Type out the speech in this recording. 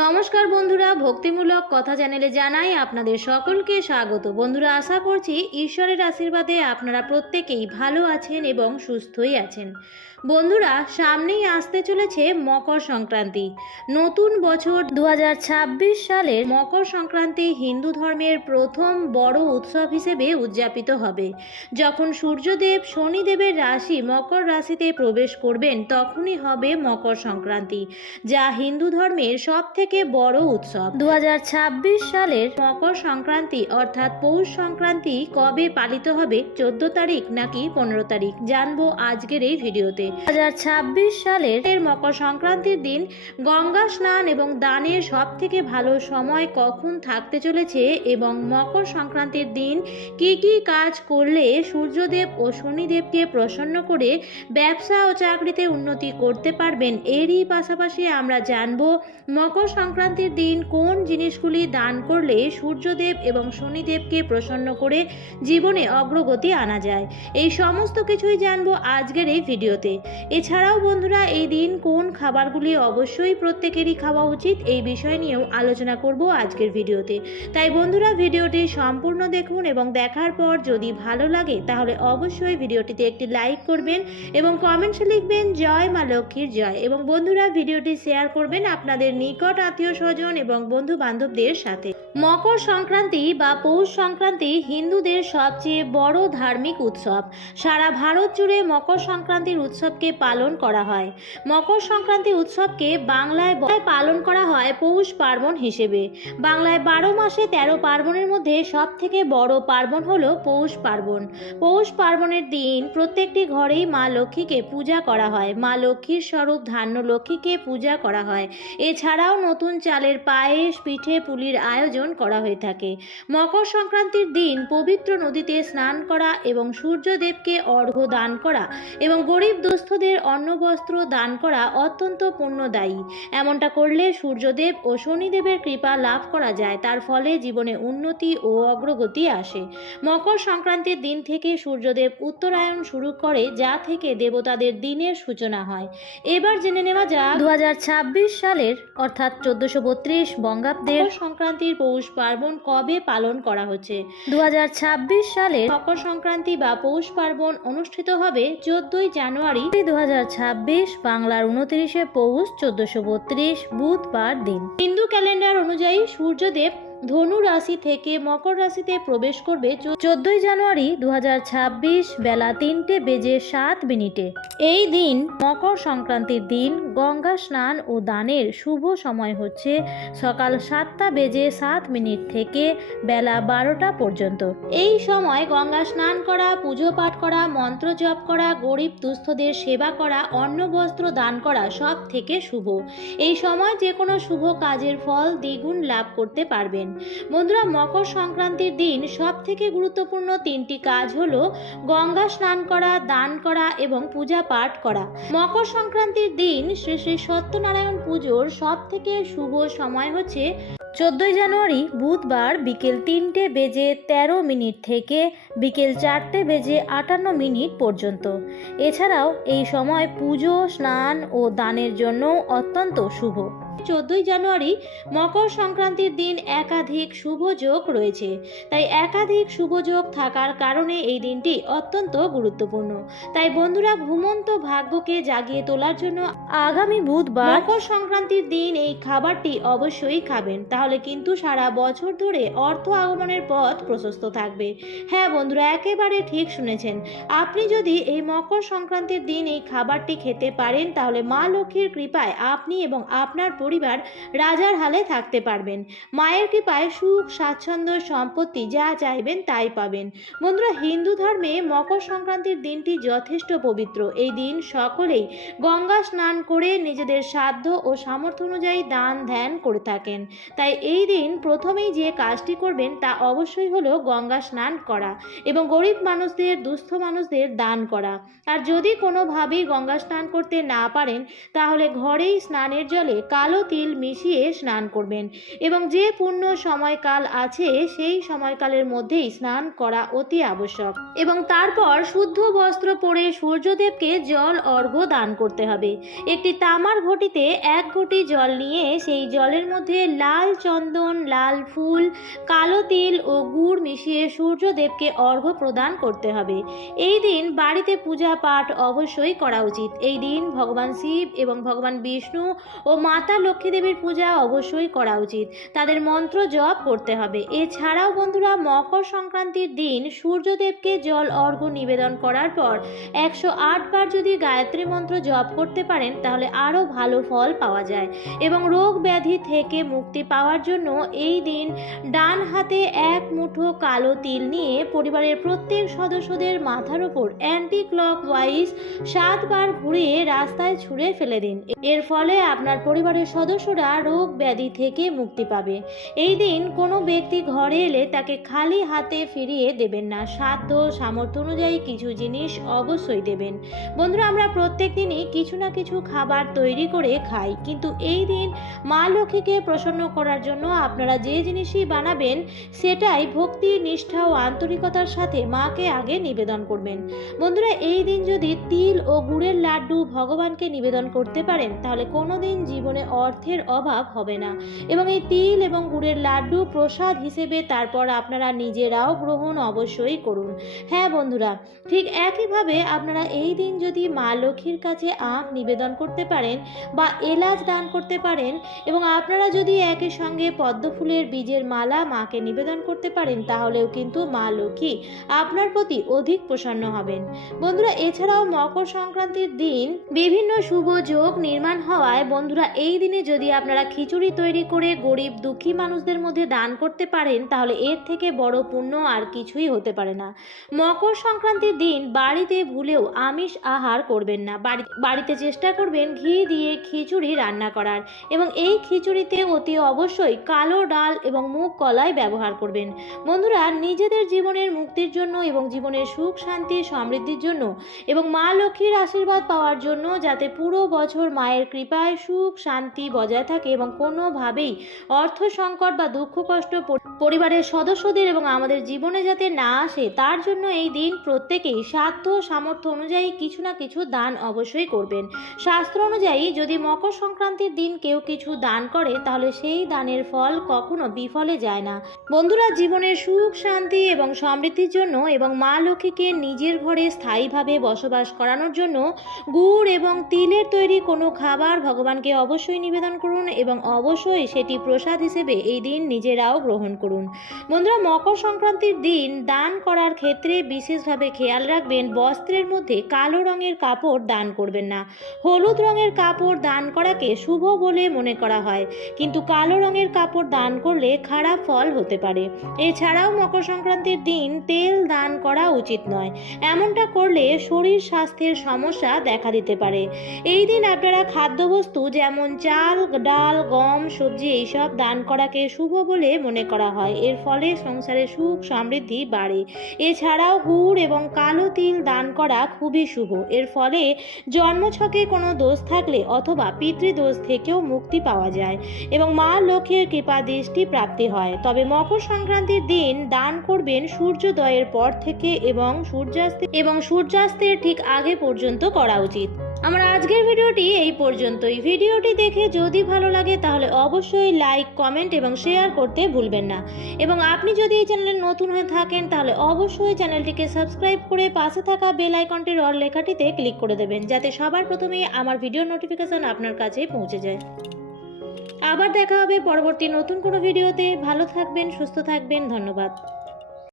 নমস্কার বন্ধুরা, ভক্তিমূলক কথা চ্যানেলে জানাই আপনাদের সকলকে স্বাগত। বন্ধুরা, আশা করছি ঈশ্বরের আশীর্বাদে আপনারা প্রত্যেকেই ভালো আছেন এবং সুস্থই আছেন। বন্ধুরা, সামনেই আসতে চলেছে মকর সংক্রান্তি। নতুন বছর 2026 সালের মকর সংক্রান্তি হিন্দু ধর্মের প্রথম বড় উৎসব হিসেবে উদযাপিত হবে। যখন সূর্যদেব শনিদেবের রাশি মকর রাশিতে প্রবেশ করবেন তখনই হবে মকর সংক্রান্তি, যা হিন্দু ধর্মের সবথেকে বড় উৎসব। 2026 সালের মকর সংক্রান্তি অর্থাৎ পৌষ সংক্রান্তি কবে পালিত হবে, 14 তারিখ নাকি 15 তারিখ, জানবো আজকের এই ভিডিওতে। 2026 সালের মকর সংক্রান্তির দিন গঙ্গা স্নান এবং দানের সবথেকে ভালো সময় কখন থাকতে চলেছে এবং মকর সংক্রান্তির দিন কি কি কাজ করলে সূর্যদেব ও শনিদেবকে প্রসন্ন করে ব্যবসা ও চাকরিতে উন্নতি করতে পারবেন, এরই পাশাপাশি আমরা জানবো মকর সংক্রান্তির দিন কোন জিনিসগুলি দান করলে সূর্যদেব এবং শনিদেবকে প্রসন্ন করে জীবনে অগ্রগতি আনা যায়। এই সমস্ত কিছুই জানবো আজকের এই ভিডিওতে। এছাড়াও বন্ধুরা, এই দিন কোন খাবারগুলি অবশ্যই প্রত্যেকেরই খাওয়া উচিত, এই বিষয় নিয়েও আলোচনা করব আজকের ভিডিওতে। তাই বন্ধুরা, ভিডিওটি সম্পূর্ণ দেখুন এবং দেখার পর যদি ভালো লাগে তাহলে অবশ্যই ভিডিওটিতে একটি লাইক করবেন এবং কমেন্টসে লিখবেন জয় মা লক্ষ্মীর জয়। এবং বন্ধুরা, ভিডিওটি শেয়ার করবেন আপনাদের নিকট আত্মীয় স্বজন এবং বন্ধু বান্ধবদের সাথে। মকর সংক্রান্তি বা পৌষ সংক্রান্তি হিন্দুদের সবচেয়ে বড় ধার্মিক উৎসব। সারা ভারত জুড়ে মকর সংক্রান্তির উৎসবকে পালন করা হয়। মকর সংক্রান্তি উৎসবকে বাংলায় পালন করা হয় পৌষ পার্বণ হিসেবে। বাংলায় 12 মাসে 13 পার্বণের মধ্যে সব থেকে বড় পার্বণ হলো পৌষ পার্বণ। পৌষ পার্বণের দিন প্রত্যেকটি ঘরেই মা লক্ষ্মীকে পূজা করা হয়। মা লক্ষ্মীর স্বরূপ ধান্য লক্ষ্মীকে পূজা করা হয়। এছাড়াও নতুন চালের পায়েস, পিঠে পুলির আয়োজন করা হয়ে থাকে। মকর সংক্রান্তির দিন পবিত্র নদীতে স্নান করা এবং সূর্যদেবকে অর্ঘ্য দান করা এবং গরিব দুস্থদের অন্ন বস্ত্র দান করা অত্যন্ত পুণ্যদায়ী। এমনটা করলে সূর্যদেব ও শনিদেবের কৃপা লাভ করা যায়, তার ফলে জীবনে উন্নতি ও অগ্রগতি আসে। মকর সংক্রান্তির দিন থেকে সূর্যদেব উত্তরায়ণ শুরু করে, যা থেকে দেবতাদের দিনের সূচনা হয়। এবার জেনে নেওয়া যাক 2026 সালের অর্থাৎ 1432 বঙ্গাব্দের সংক্রান্তির পৌষ পার্বণ কবে পালন করা হচ্ছে। 2026 সালের মকর সংক্রান্তি বা পৌষ পার্বণ অনুষ্ঠিত হবে 14 জানুয়ারি 2026, বাংলার 29শে পৌষ 1432 বুধবার দিন। হিন্দু ক্যালেন্ডার অনুযায়ী সূর্যদেব ধনু রাশি থেকে মকর রাশিতে প্রবেশ করবে 14 জানুয়ারি 2026 বেলা 3:07। এই দিন মকর সংক্রান্তির দিন গঙ্গা স্নান ও দানের শুভ সময় হচ্ছে সকাল 7:07 থেকে বেলা 12টা পর্যন্ত। এই সময় গঙ্গা স্নান করা, পুজো পাঠ করা, মন্ত্র জপ করা, গরিব দুস্থদের সেবা করা, অন্ন বস্ত্র দান করা সব থেকে শুভ। এই সময় যে কোনো শুভ কাজের ফল দ্বিগুণ লাভ করতে পারবেন। বন্ধুরা, মকর সংক্রান্তির দিন সব থেকে গুরুত্বপূর্ণ 3টি কাজ হলো গঙ্গা স্নান করা, দান করা এবং পূজা পাঠ করা। মকর সংক্রান্তির দিন শ্রী শ্রী সত্যনারায়ণ পুজোর সব থেকে শুভ সময় হচ্ছে 14 জানুয়ারি বুধবার বিকেল 3:13 থেকে বিকেল 4:58 পর্যন্ত। এছাড়াও এই সময় পুজো, স্নান ও দানের জন্য অত্যন্ত শুভ। 14 জানুয়ারি মকর সংক্রান্তির দিন একাধিক শুভ যোগ রয়েছে, তাই একাধিক শুভ যোগ থাকার কারণে এই দিনটি অত্যন্ত গুরুত্বপূর্ণ। তাই বন্ধুরা, ঘুমন্ত ভাগ্যকে জাগিয়ে তোলার জন্য আগামী বুধবার মকর সংক্রান্তির দিন এই খাবারটি অবশ্যই খাবেন, তাহলে কিন্তু সারা বছর ধরে অর্থ আগমনের পথ প্রশস্ত থাকবে। হ্যাঁ বন্ধুরা, একেবারে ঠিক শুনেছেন। আপনি যদি এই মকর সংক্রান্তির দিন এই খাবারটি খেতে পারেন তাহলে মা লক্ষ্মীর কৃপায় আপনি এবং আপনার পরিবার রাজার হালে থাকতে পারবেন। মায়ের কৃপায় সুখ, স্বাচ্ছন্দ্য, সম্পত্তি যা চাইবেন তাই পাবেন। বন্ধুরা, হিন্দু ধর্মে মকর সংক্রান্তির দিনটি যথেষ্ট পবিত্র। এই দিন সকলেই গঙ্গা স্নান করে নিজেদের সাধ্য ও সামর্থ্য অনুযায়ী দান ধ্যান করে থাকেন। তাই তাই এই দিন প্রথমেই যে কাজটি করবেন তা অবশ্যই হলো গঙ্গা স্নান করা এবং গরিব মানুষদের, দুস্থ মানুষদের দান করা। আর যদি কোনোভাবেই গঙ্গা স্নান করতে না পারেন তাহলে ঘরেই স্নানের জলে কালো তিল মিশিয়ে স্নান করবেন এবং যে পূর্ণ সময়কাল আছে সেই সময়কালের মধ্যেই স্নান করা অতি আবশ্যক। এবং তারপর শুদ্ধ বস্ত্র পরে সূর্যদেবকে জল অর্ঘ্য দান করতে হবে। একটি তামার ঘটিতে 1 ঘটি জল নিয়ে সেই জলের মধ্যে লাল চন্দন, লাল ফুল, কালো তিল ও গুড় মিশিয়ে সূর্যদেবকে অর্ঘ্য প্রদান করতে হবে। এই দিন বাড়িতে পূজা পাঠ অবশ্যই করা উচিত। এই দিন ভগবান শিব এবং ভগবান বিষ্ণু ও মাতা লক্ষ্মী দেবীর পূজা অবশ্যই করা উচিত। তাদের মন্ত্র জপ করতে হবে। এছাড়াও বন্ধুরা, মকর সংক্রান্তির দিন সূর্যদেবকে জল অর্ঘ্য নিবেদন করার পর 108 বার যদি গায়ত্রী মন্ত্র জপ করতে পারেন তাহলে আরও ভালো ফল পাওয়া যায়। এবং রোগ ব্যাধি থেকে মুক্তি পাওয়ার জন্য এই দিন ডান হাতে 1 মুঠো কালো তিল নিয়ে পরিবারের প্রত্যেক সদস্যদের মাথার ওপর অ্যান্টি ক্লকওয়াইজ 7 বার ঘুরিয়ে রাস্তায় ছুঁড়ে ফেলে দিন। এর ফলে আপনার পরিবারের সদস্যরা রোগ ব্যাধি থেকে মুক্তি পাবে। এই দিন কোনো ব্যক্তি ঘরে এলে তাকে খালি হাতে ফিরিয়ে দেবেন না। সাধ্য সামর্থ্য অনুযায়ী কিছু জিনিস অবশ্যই দেবেন। বন্ধুরা, আমরা প্রত্যেক দিনই কিছু না কিছু খাবার তৈরি করে খাই, কিন্তু এই দিন মা লক্ষ্মীকে প্রসন্ন করার জন্য আপনারা যে জিনিসই বানাবেন সেটাই ভক্তি, নিষ্ঠা ও আন্তরিকতার সাথে মাকে আগে নিবেদন করবেন। বন্ধুরা, এই দিন যদি তিল ও গুড়ের লাড্ডু ভগবানকে নিবেদন করতে পারেন তাহলে কোনোদিন জীবনে অর্থের অভাব হবে না। এবং এই তিল এবং গুড়ের লাড্ডু প্রসাদ হিসেবে তারপর আপনারা নিজেরাও গ্রহণ অবশ্যই করুন। হ্যাঁ বন্ধুরা, ঠিক একইভাবে আপনারা এই দিন যদি মা লক্ষ্মীর কাছে আখ নিবেদন করতে পারেন বা এলাচ দান করতে পারেন এবং আপনারা যদি একই সঙ্গে পদ্ম ফুলের বীজের মালা মাকে নিবেদন করতে পারেন তাহলেও কিন্তু মা লক্ষ্মী আপনার প্রতি অধিক প্রসন্ন হবেন। বন্ধুরা, এছাড়াও মকর সংক্রান্তির দিন বিভিন্ন শুভ যোগ নির্মাণ হওয়ায় বন্ধুরা এই দিনে যদি আপনারা খিচুড়ি তৈরি করে গরিব দুঃখী মানুষদের মধ্যে দান করতে পারেন তাহলে এর থেকে বড় পুণ্য আর কিছুই হতে পারে না। মকর সংক্রান্তির দিন বাড়িতে ভুলেও আমিষ আহার করবেন না। বাড়িতে চেষ্টা করবেন ঘি দিয়ে খিচুড়ি রান্না করার এবং এই খিচুড়িতে অতি অবশ্যই কালো ডাল এবং মুগ কলাই ব্যবহার করবেন। বন্ধুরা, নিজেদের জীবনের মুক্তির জন্য এবং জীবনের সুখ শান্তি সমৃদ্ধির জন্য এবং মা লক্ষ্মীর আশীর্বাদ পাওয়ার জন্য যাতে পুরো বছর মায়ের কৃপায় সুখ শান্তি বজায় থাকে এবং কোনোভাবেই অর্থ সংকট বা দুঃখ কষ্ট পরিবারের সদস্যদের এবং আমাদের জীবনে যাতে না আসে তার জন্য এই দিন প্রত্যেকেই সাধ্য সামর্থ্য অনুযায়ী কিছু না কিছু দান অবশ্যই করবেন। শাস্ত্র অনুযায়ী যদি মকর সংক্রান্তির দিন কেউ কিছু দান করে তাহলে সেই দানের ফল কখনো বিফলে যায় না। বন্ধুরা, জীবনের সুখ শান্তি এবং সমৃদ্ধির জন্য এবং মা লক্ষ্মীকে নিজের ঘরে স্থায়ীভাবে বসবাস করানোর জন্য গুড় এবং তিলের তৈরি কোনো খাবার ভগবানকে অবশ্যই নিবেদন করুন এবং অবশ্যই সেটি প্রসাদ হিসেবে এই দিন নিজেরাও গ্রহণ করুন। বন্ধুরা, মকর সংক্রান্তির দিন দান করার ক্ষেত্রে বিশেষভাবে খেয়াল রাখবেন বস্ত্রের মধ্যে কালো রঙের কাপড় দান করবেন না। হলুদ রঙের কাপড় দান করাকে শুভ বলে মনে করা হয়, কিন্তু কালো রঙের কাপড় দান করলে খারাপ ফল হতে পারে। এছাড়াও মকর সংক্রান্তির দিন তেল দান করা উচিত নয়। এমনটা করলে শরীর স্বাস্থ্যের সমস্যা দেখা দিতে পারে। এই দিন আপনারা খাদ্যবস্তু যেমন চাল, ডাল, গম, সবজি এইসব দান করাকে শুভ বলে মনে করা হয়। এর ফলে সংসারে সুখ সমৃদ্ধি বাড়ে। এছাড়াও গুড় এবং কালো তিল দান করা খুবই শুভ। এর ফলে জন্মছকে কোনো দোষ থাকলে অথবা পিতৃদোষ থেকেও মুক্তি পাওয়া যায় এবং মা লক্ষ্মীর কৃপা দৃষ্টি প্রাপ্তি হয়। তবে মকর সংক্রান্তির দিন দান করবেন সূর্যোদয়ের পর থেকে এবং সূর্যাস্তের ঠিক আগে পর্যন্ত করা উচিত। আমার আজকের ভিডিওটি এই পর্যন্তই। ভিডিওটি দেখে যদি ভালো লাগে তাহলে অবশ্যই লাইক, কমেন্ট এবং শেয়ার করতে ভুলবেন না। এবং আপনি যদি এই চ্যানেলে নতুন হয়ে থাকেন তাহলে অবশ্যই চ্যানেলটিকে সাবস্ক্রাইব করে পাশে থাকা বেল আইকনটির অল লেখাটিতে ক্লিক করে দেবেন যাতে সবার প্রথমেই আমার ভিডিও নোটিফিকেশন আপনার কাছে পৌঁছে যায়। আবার দেখা হবে পরবর্তী নতুন কোনো ভিডিওতে। ভালো থাকবেন, সুস্থ থাকবেন। ধন্যবাদ।